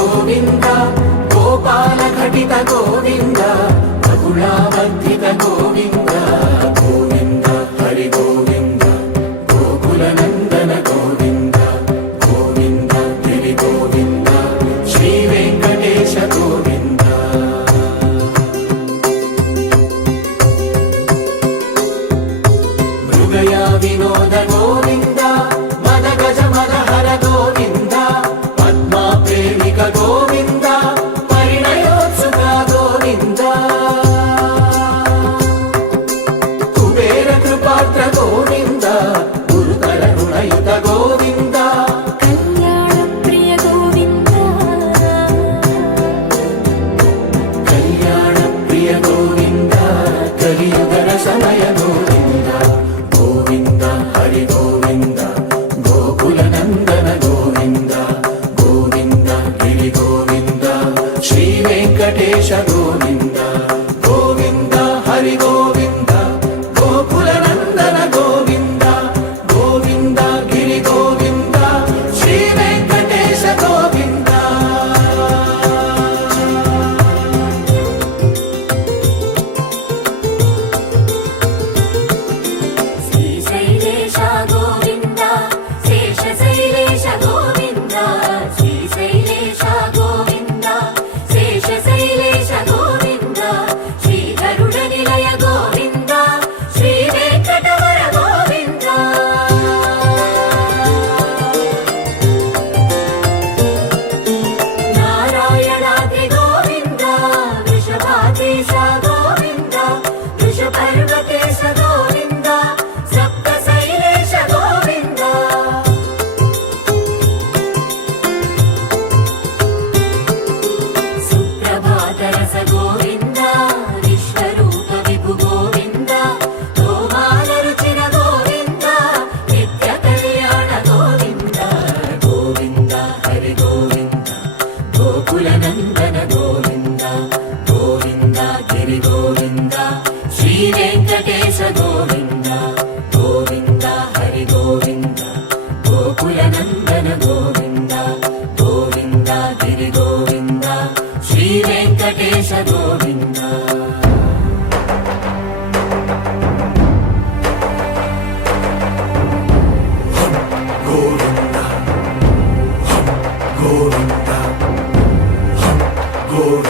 గోవింద గోపాల ఘటిత గోవింద బహుళావర్ధిత గోవింద గోవింద హరి గోవింద గోకుల నందన గోవింద గోవింద గిరి గోవింద శ్రీ వెంకటేశ గోవింద మృగయ వినోద గోవింద మద గజ మద హర గోవింద పద్మా ప్రేమిక గోవింద పరిణయోత్సుక గోవింద కుబేర కృపాత్ర గోవింద గురుతర రుణయుత గోవింద కళ్యాణ ప్రియ గోవింద కళ్యాణ ప్రియ గోవింద కలియుగ రసమయ గోవింద గోవింద హరి గోవింద గోకుల నందన గోవింద గోవింద గిరి గోవింద శ్రీ వెంకటేశ గోవింద గోవింద హరి గోవింద గోకుల నందన గోవింద గోవింద గిరి గోవింద శ్రీ వెంకటేశ గోవింద శ్రీశైలేశ గోవింద శేషశైలేశ గోవింద శ్రీశైలేశ గోవింద శేషశైలేశ గోవింద శ్రీధరుడ నిలయ గోవింద శ్రీ వెంకటవర గోవింద నారాయణాద్రి గోవింద వృషభాదేశ గోవింద వృషపర్వతేశ గోవింద సప్తశైలేశ గోవింద సుప్రభాతరస గోవింద విశ్వరూప విభు గోవింద గోమాల రుచిన గోవింద నిత్య కళ్యాణ గోవింద గోవింద హరి గోవింద గోకుల నందన గోవింద గోవింద గిరి గోవింద శ్రీ వెంకటేశ గోవింద గోవింద హరి గోవింద గోకుల నందన గోవింద గోవింద గిరి గోవింద శ్రీ వెంకటేశ గోవింద గోవింద గోవింద గోవింద